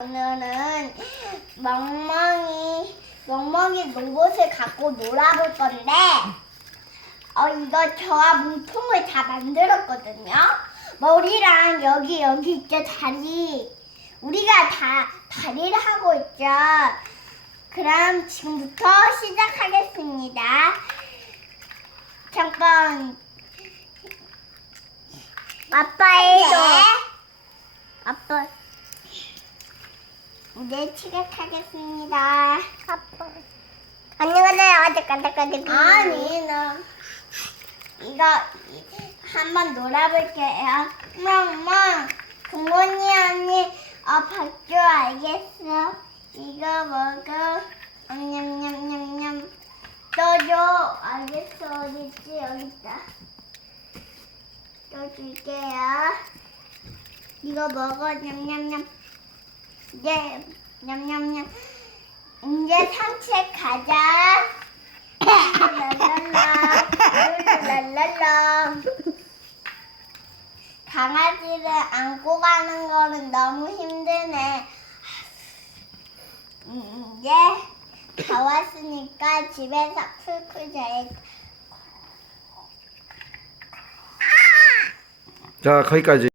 오늘은 멍멍이 멍멍이 로봇을 갖고 놀아볼 건데 어 이거 저와 물통을 다 만들었거든요. 머리랑 여기 여기 있죠 다리. 우리가 다 다리를 하고 있죠. 그럼 지금부터 시작하겠습니다. 잠깐 아빠 해줘. 아빠. 이제 시작하겠습니다. 아빠. 안녕하세요. 아득아득아득. 아니, 나 이거 이- 한번 놀아볼게요. 멍멍. 동건이 언니, 어, 박조 알겠어? 이거 먹어. 냠냠냠냠. 떠줘. 알겠어. 어딨지? 여기 있다. 떠줄게요. 이거 먹어. 냠냠냠. 이제 냠냠냠. 이제 산책 가자. 랄랄라. 강아지를 안고 가는 거는 너무 힘드네. 음, 이제 다 왔으니까 집에서 쿨쿨 잘. 자, 거기까지.